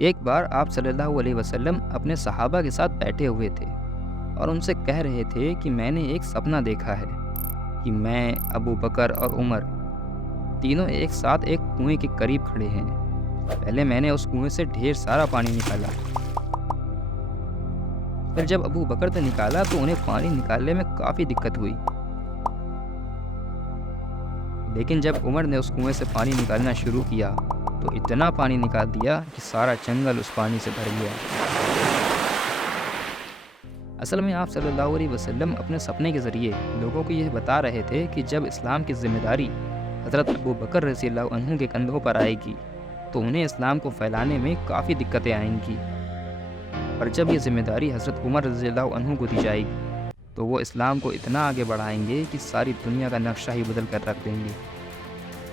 एक बार आप सल्लल्लाहु अलैहि वसल्लम अपने सहाबा के साथ बैठे हुए थे और उनसे कह रहे थे कि मैंने एक सपना देखा है कि मैं, अबू बकर और उमर तीनों एक साथ एक कुएं के करीब खड़े हैं। पहले मैंने उस कुएं से ढेर सारा पानी निकाला। फिर जब अबू बकर ने निकाला तो उन्हें पानी निकालने में काफ़ी दिक्कत हुई। लेकिन जब उमर ने उस कुएं से पानी निकालना शुरू किया तो इतना पानी निकाल दिया कि सारा जंगल उस पानी से भर गया। असल में आप सल्लल्लाहु अलैहि वसल्लम अपने सपने के ज़रिए लोगों को यह बता रहे थे कि जब इस्लाम की ज़िम्मेदारी हज़रत अबू बकर रज़ियल्लाहु अन्हु के कंधों पर आएगी तो उन्हें इस्लाम को फैलाने में काफ़ी दिक्कतें आएंगी। और जब ये ज़िम्मेदारी हज़रत उमर रज़ियल्लाहु अन्हु को दी जाएगी तो वो इस्लाम को इतना आगे बढ़ाएंगे कि सारी दुनिया का नक्शा ही बदल कर रख देंगे।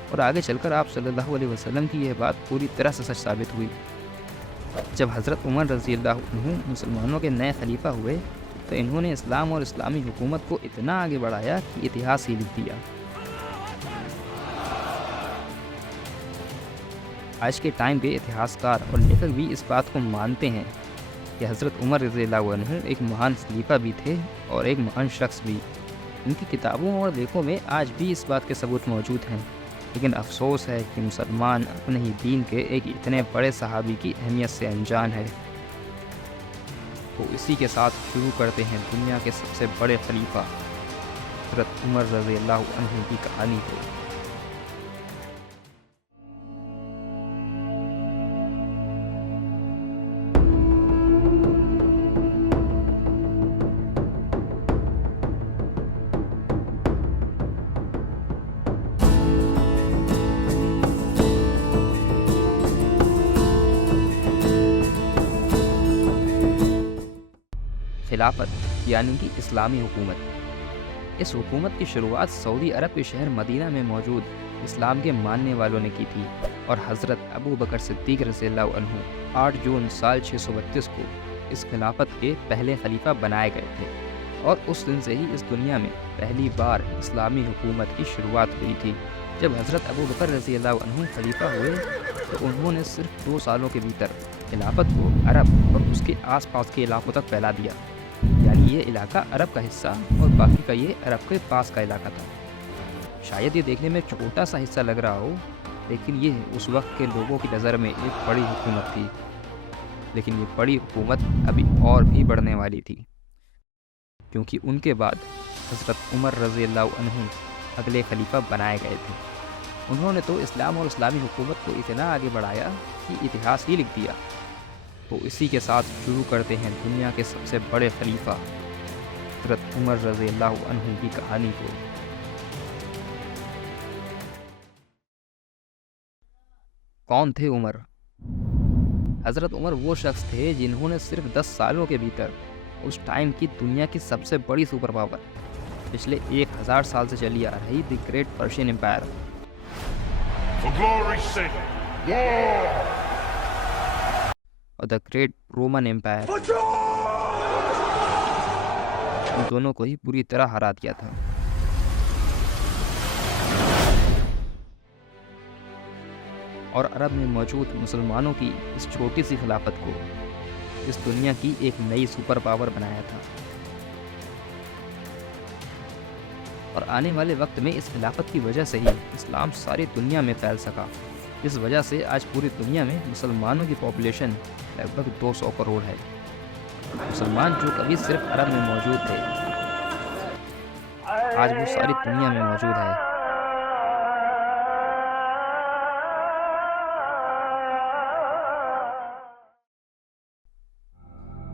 और आगे चलकर आप सल्लल्लाहु अलैहि वसल्लम की यह बात पूरी तरह से सच साबित हुई। जब हज़रत उमर रज़ियल्लाहु अन्हु मुसलमानों के नए खलीफा हुए तो इन्होंने इस्लाम और इस्लामी हुकूमत को इतना आगे बढ़ाया कि इतिहास ही लिख दिया। आज के टाइम पे इतिहासकार और लेखक भी इस बात को मानते हैं कि हज़रत उमर रज़ियल्लाहु अन्हु एक महान खलीफा भी थे और एक महान शख्स भी। उनकी किताबों और लेखों में आज भी इस बात के सबूत मौजूद हैं। लेकिन अफसोस है कि मुसलमान अपने ही दीन के एक इतने बड़े सहाबी की अहमियत से अनजान है। तो इसी के साथ शुरू करते हैं दुनिया के सबसे बड़े खलीफा हज़रत उमर रज़ियल्लाहु अन्हु की कहानी को। खिलाफत यानी कि इस्लामी हुकूमत। इस हुकूमत की शुरुआत सऊदी अरब के शहर मदीना में मौजूद इस्लाम के मानने वालों ने की थी और हज़रत अबू बकर सिद्दीक़ रज़ियल्लाहु अन्हु 8 जून साल 632 को इस खिलाफत के पहले खलीफा बनाए गए थे। और उस दिन से ही इस दुनिया में पहली बार इस्लामी हुकूमत की शुरुआत हुई थी। जब हज़रत अबू बकर रज़ियल्लाहु अन्हु खलीफा हुए तो उन्होंने सिर्फ 2 सालों के भीतर खिलाफत को अरब और उसके आसपास के इलाकों तक फैला दिया। यानी ये इलाका अरब का हिस्सा और बाकी का ये अरब के पास का इलाका था। शायद ये देखने में छोटा सा हिस्सा लग रहा हो, लेकिन ये उस वक्त के लोगों की नज़र में एक बड़ी हुकूमत थी। लेकिन ये बड़ी हुकूमत अभी और भी बढ़ने वाली थी, क्योंकि उनके बाद हज़रत उमर रज़ियल्लाहु अन्हु अगले खलीफा बनाए गए थे। उन्होंने तो इस्लाम और इस्लामी हुकूमत को इतना आगे बढ़ाया कि इतिहास ही लिख दिया। तो इसी के साथ शुरू करते हैं दुनिया के सबसे बड़े खलीफा हज़रत उमर रज़ियल्लाहु अन्हु की कहानी को। कौन थे उमर? हज़रत उमर वो शख्स थे जिन्होंने सिर्फ 10 सालों के भीतर उस टाइम की दुनिया की सबसे बड़ी सुपर पावर, पिछले 1000 साल से चली आ रही द ग्रेट पर्शियन एम्पायर और द ग्रेट रोमन एम्पायर, इन दोनों को ही पूरी तरह हरा दिया था। और अरब में मौजूद मुसलमानों की इस छोटी सी खिलाफत को इस दुनिया की एक नई सुपर पावर बनाया था। और आने वाले वक्त में इस खिलाफत की वजह से ही इस्लाम सारी दुनिया में फैल सका। इस वजह से आज पूरी दुनिया में मुसलमानों की पॉपुलेशन लगभग 200 करोड़ है। मुसलमान जो कभी सिर्फ अरब में मौजूद थे, आज वो सारी दुनिया में मौजूद है।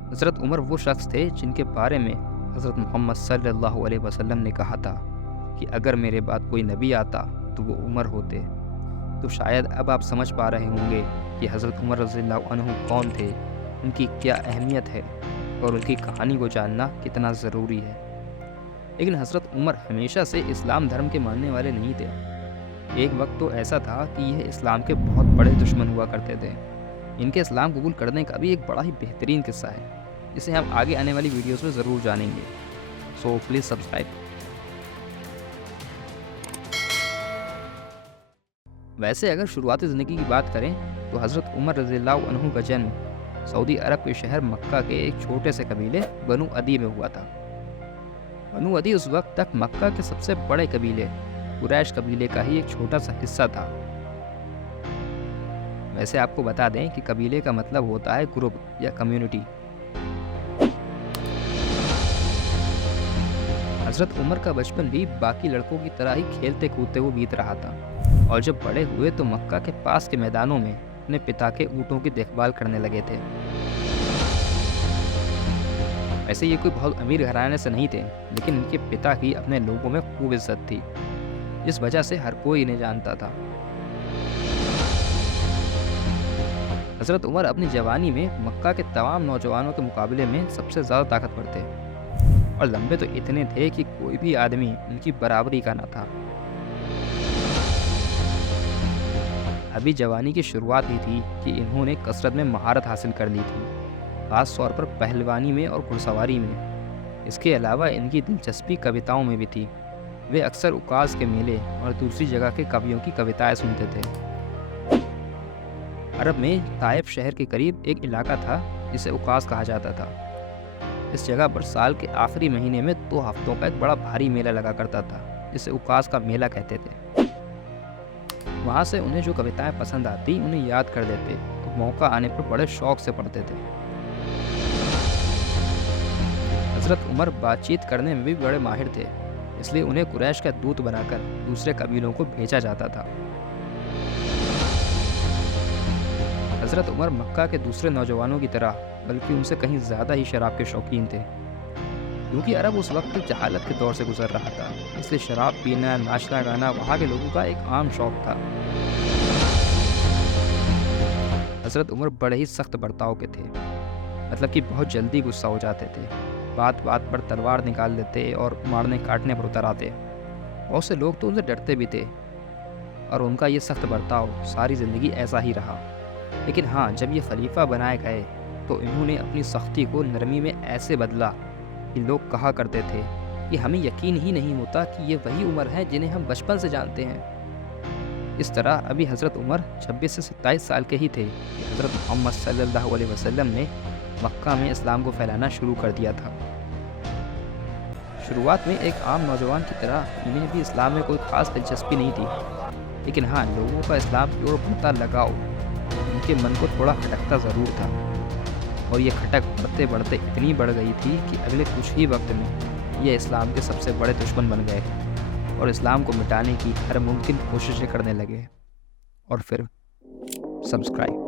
हज़रत उमर वो शख्स थे जिनके बारे में हज़रत मोहम्मद सल्लल्लाहु अलैहि वसल्लम ने कहा था कि अगर मेरे बाद कोई नबी आता तो वो उमर होते। तो शायद अब आप समझ पा रहे होंगे कि हज़रत उमर रज़ियल्लाहु अन्हु कौन थे, उनकी क्या अहमियत है और उनकी कहानी को जानना कितना ज़रूरी है। लेकिन हज़रत उमर हमेशा से इस्लाम धर्म के मानने वाले नहीं थे। एक वक्त तो ऐसा था कि यह इस्लाम के बहुत बड़े दुश्मन हुआ करते थे। इनके इस्लाम कबूल करने का भी एक बड़ा ही बेहतरीन किस्सा है, जिसे हम आगे आने वाली वीडियोस में ज़रूर जानेंगे। So please subscribe. वैसे अगर शुरुआती ज़िंदगी की बात करें तो हज़रत उमर रज़ियल्लाहु अन्हु का जन्म सऊदी अरब के शहर मक्का के एक छोटे से कबीले बनु अदी में हुआ था। बनु अदी उस वक्त तक मक्का के सबसे बड़े कबीले कुरैश कबीले का ही एक छोटा सा हिस्सा था। वैसे आपको बता दें कि कबीले का मतलब होता है ग्रुप या कम्युनिटी। हज़रत उमर का बचपन भी बाकी लड़कों की तरह ही खेलते कूदते हुए बीत रहा था, और जब बड़े हुए तो मक्का के पास के मैदानों में अपने पिता के ऊँटों की देखभाल करने लगे थे। ऐसे ये कोई बहुत अमीर घराने से नहीं थे, लेकिन इनके पिता की अपने लोगों में खूब इज्जत थी, जिस वजह से हर कोई इन्हें जानता था। हज़रत उमर अपनी जवानी में मक्का के तमाम नौजवानों के मुकाबले में सबसे ज़्यादा ताकतवर थे, और लंबे तो इतने थे कि कोई भी आदमी उनकी बराबरी का न था। अभी जवानी की शुरुआत ही थी कि इन्होंने कसरत में महारत हासिल कर ली थी, खास तौर पर पहलवानी में और घुड़सवारी में। इसके अलावा इनकी दिलचस्पी कविताओं में भी थी। वे अक्सर उकास के मेले और दूसरी जगह के कवियों की कविताएं सुनते थे। अरब में ताइफ शहर के करीब एक इलाका था जिसे उकास कहा जाता था। इस जगह पर साल के आखिरी महीने में 2 हफ्तों का एक बड़ा भारी मेला लगा करता था, जिसे उकास का मेला कहते थे। वहाँ से उन्हें जो कविताएं पसंद आती उन्हें याद कर लेते, तो मौका आने पर बड़े शौक से पढ़ते थे। हज़रत उमर बातचीत करने में भी बड़े माहिर थे, इसलिए उन्हें कुरैश का दूत बनाकर दूसरे कबीलों को भेजा जाता था। हज़रत उमर मक्का के दूसरे नौजवानों की तरह बल्कि उनसे कहीं ज़्यादा ही शराब के शौकीन थे। क्योंकि अरब उस वक्त जहालत के दौर से गुजर रहा था, इसलिए शराब पीना, नाचना गाना वहाँ के लोगों का एक आम शौक था। हज़रत उमर बड़े ही सख्त बर्ताव के थे, मतलब कि बहुत जल्दी गुस्सा हो जाते थे, बात बात पर तलवार निकाल देते और मारने काटने पर उतर आते। बहुत से लोग तो उनसे डरते भी थे, और उनका ये सख्त बर्ताव सारी ज़िंदगी ऐसा ही रहा। लेकिन हाँ, जब ये खलीफा बनाए गए तो इन्होंने अपनी सख्ती को नरमी में ऐसे बदला कि लोग कहा करते थे कि हमें यकीन ही नहीं होता कि ये वही उमर है जिन्हें हम बचपन से जानते हैं। इस तरह अभी हज़रत उमर 26 से 27 साल के ही थे कि हज़रत मोहम्मद सल्लल्लाहु अलैहि वसल्लम ने मक्का में इस्लाम को फैलाना शुरू कर दिया था। शुरुआत में एक आम नौजवान की तरह इन्हें भी इस्लाम में कोई ख़ास दिलचस्पी नहीं थी, लेकिन हाँ, लोगों का इस्लाम की ओर बढ़ता लगाव उनके मन को थोड़ा खटकता ज़रूर था, और ये खटक बढ़ते बढ़ते इतनी बढ़ गई थी कि अगले कुछ ही वक्त में ये इस्लाम के सबसे बड़े दुश्मन बन गए और इस्लाम को मिटाने की हर मुमकिन कोशिशें करने लगे। और फिर सब्सक्राइब।